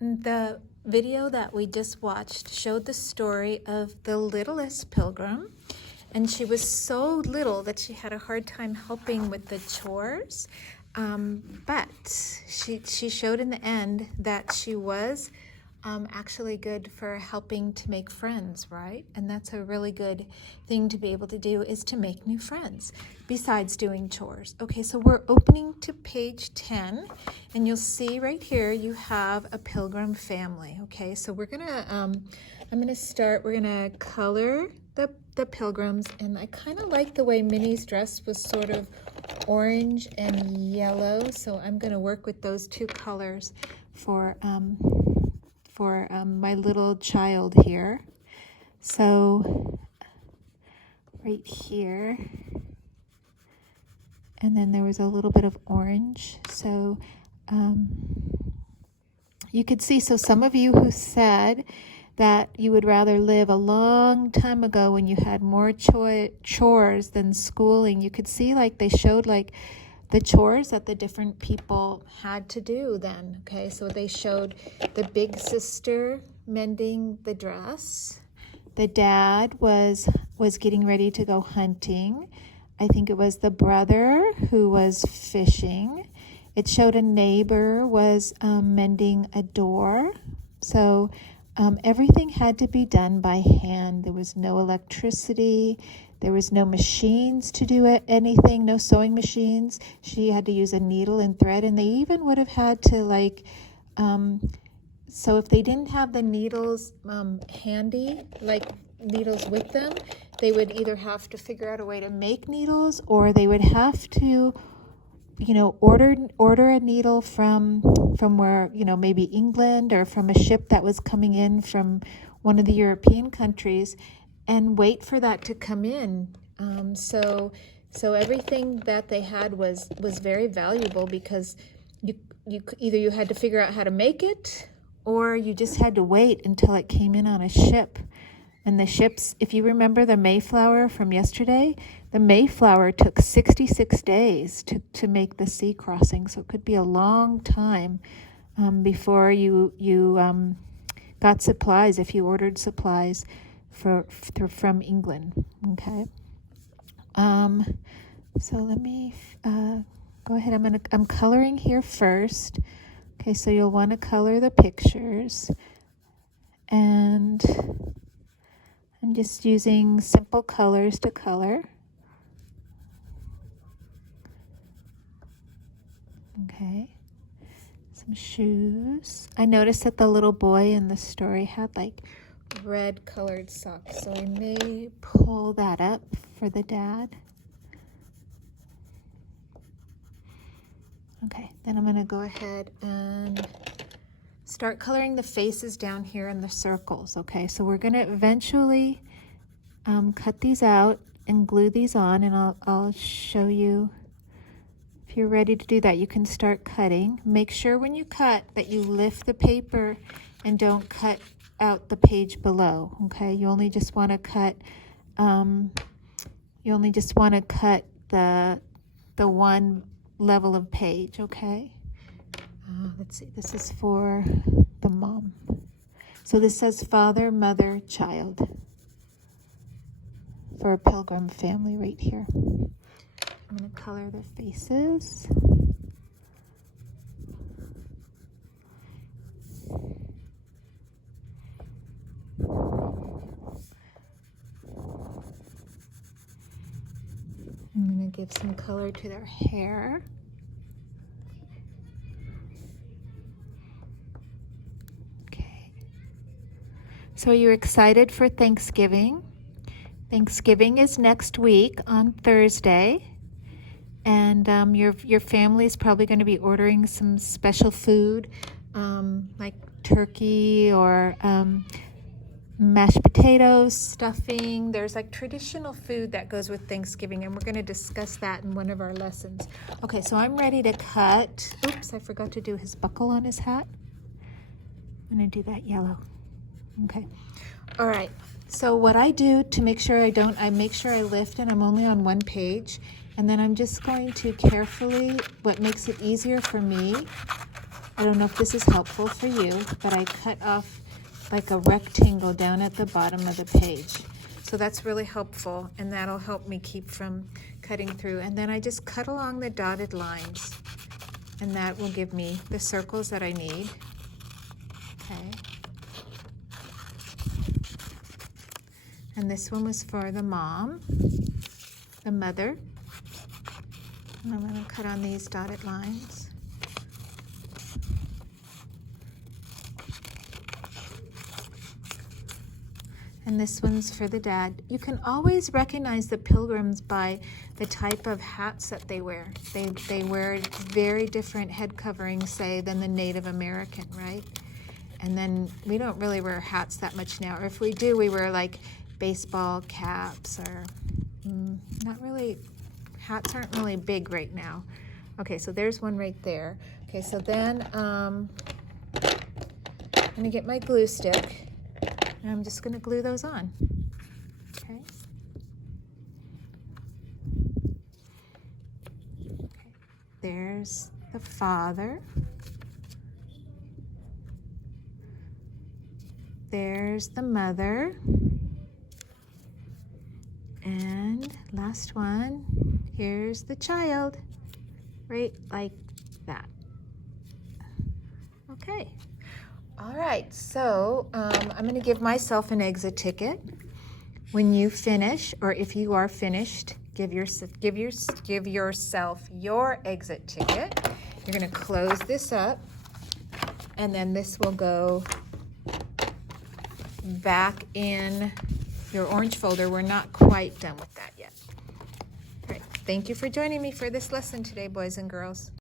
The video that we just watched showed the story of the littlest pilgrim, and she was so little that she had a hard time helping with the chores. But she showed in the end that she was actually good for helping to make friends, right? And that's a really good thing to be able to do, is to make new friends besides doing chores. Okay, so we're opening to page 10, and you'll see right here you have a pilgrim family. Okay, so we're gonna I'm gonna start. We're gonna color the pilgrims, and I kind of like the way Minnie's dress was sort of orange and yellow, so I'm gonna work with those two colors for my little child here. So right here, and then there was a little bit of orange. So you could see, so some of you who said that you would rather live a long time ago when you had more chores than schooling, you could see like they showed like the chores that the different people had to do then. Okay, so they showed the big sister mending the dress. The dad was getting ready to go hunting. I think it was the brother who was fishing. It showed a neighbor was mending a door. So everything had to be done by hand. There was no electricity. There was no machines to do anything, no sewing machines. She had to use a needle and thread, and they even would have had to like, so if they didn't have the needles handy, like needles with them, they would either have to figure out a way to make needles, or they would have to, you know, order a needle from where, you know, maybe England, or from a ship that was coming in from one of the European countries, and wait for that to come in. So everything that they had was very valuable, because you had to figure out how to make it, or you just had to wait until it came in on a ship. And the ships, if you remember the Mayflower from yesterday, the Mayflower took 66 days to make the sea crossing. So it could be a long time before you got supplies, if you ordered supplies from England. Okay. So let me go ahead. I'm coloring here first. Okay, so you'll want to color the pictures, and I'm just using simple colors to color. Okay, some shoes. I noticed that the little boy in the story had like red colored socks, so I may pull that up for the dad. Okay, then I'm going to go ahead and start coloring the faces down here in the circles. Okay, so we're going to eventually cut these out and glue these on, and I'll show you. If you're ready to do that, you can start cutting. Make sure when you cut that you lift the paper and don't cut out the page below. Okay, you only just want to cut the one level of page. Okay, let's see, this is for the mom. So this says father, mother, child, for a pilgrim family right here. I'm going to color the faces. I'm going to give some color to their hair. Okay. So are you excited for Thanksgiving? Thanksgiving is next week on Thursday. And your family is probably going to be ordering some special food, like turkey or mashed potatoes, stuffing. There's like traditional food that goes with Thanksgiving, and we're going to discuss that in one of our lessons. Okay, so I'm ready to cut. Oops, I forgot to do his buckle on his hat. I'm going to do that yellow. Okay. All right. So what I do to make sure I make sure I lift, and I'm only on one page. And then I'm just going to carefully, what makes it easier for me I don't know if this is helpful for you, but I cut off like a rectangle down at the bottom of the page. So that's really helpful, and that'll help me keep from cutting through. And then I just cut along the dotted lines, and that will give me the circles that I need. Okay. And this one was for the mom, the mother. And I'm going to cut on these dotted lines. And this one's for the dad. You can always recognize the pilgrims by the type of hats that they wear. They wear very different head coverings, say, than the Native American, right? And then we don't really wear hats that much now. Or if we do, we wear like baseball caps or not really, hats aren't really big right now. Okay, so there's one right there. Okay, so then I'm gonna get my glue stick. And I'm just going to glue those on. Okay. There's the father. There's the mother. And last one, here's the child. Right like that. Okay. All right, so I'm going to give myself an exit ticket. When you finish, or if you are finished, give yourself your exit ticket. You're going to close this up, and then this will go back in your orange folder. We're not quite done with that yet. All right, thank you for joining me for this lesson today, boys and girls.